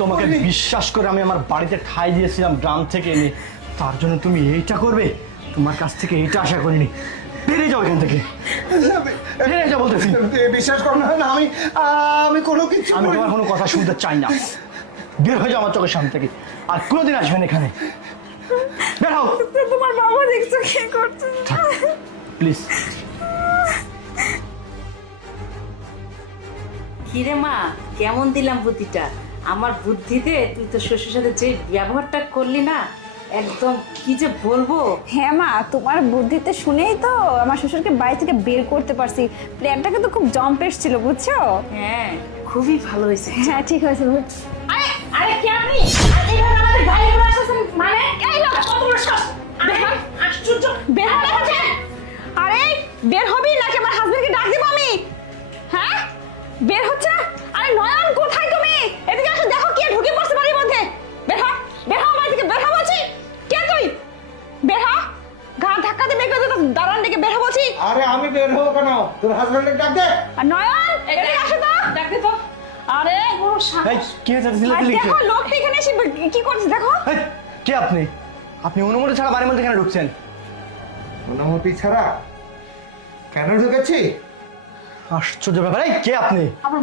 তোমাকে বিশ্বাস করে আমি আমার বাড়িতে ঠাঁই দিয়েছিলাম গ্রাম থেকে এনে, তার জন্য তুমি এইটা করবে? তোমার কাছ থেকে এইটা আশা করিনি। বেরিয়ে যাও এখান থেকে, বেরিয়ে যাও বলতেছি। বিশ্বাস করো না, আমি কোনো কিছু, আমি তোমার কোনো কথা শুনতে চাই না। বের হয়ে যাও আমার চোখের সামনে থেকে, আর কোনোদিন আসবেন এখানে। বের হও। তোমার বাবা দেখছো কি করছে? প্লিজ। কিরে মা, কেমন দিলাম বুদ্ধিটা? আমার বুদ্ধিতে তুই তো শ্বশুর সাথে যে ব্যবহারটা করলি না, একদম কি যে বলবো। হ্যাঁ মা, তোমার বুদ্ধিতে শুনেই তো আমার শ্বশুরকে বাড়ি থেকে বের করতে পারছি। প্ল্যানটা কিন্তু খুব জম্পেশ ছিল, বুঝছো? হ্যাঁ, খুবই ভালো হয়েছে। হ্যাঁ ঠিক হয়েছে। আরে আরে কি আপনি এইভাবে আমাদের গায়ে উপরে আসছেন? মানে এই লোক কত বড় সাহস! আশ্চর্য! বের হবে না? আরে বের হবি নাকি আমার হাজবেন্ডকে ডাক দিব আমি? হ্যাঁ বের হচ্ছে? আরে নয়ন, কোথায় তুমি? এদিকে আসো, দেখো কে ঢুকে পড়ছে বাড়ির মধ্যে। বের হ, বের হ বাড়ি থেকে, বের হ বলছি। কে তুই? বের হ। ঘাড় ধাক্কা দিয়ে বের করে দিতে দাঁড়ান দিকে, বের হ বলছি। আরে আমি বের হবো কেন? তোর হাজবেন্ডের ডাক দে। আর নয়ন, এদিকে আসো তো। ডাকতে তো। আরে বড় এই সাহস! কি হয়েছে? আর দেখো লোকটা এখানে এসে কি করছে দেখো। এই, কে আপনি? আপনি অনুমতি ছাড়া বাড়ির মধ্যে কেন ঢুকছেন? অনুমতি ছাড়া কেন ঢুকেছি? আশ্চর্য ব্যাপার। এই কে আপনি? আবার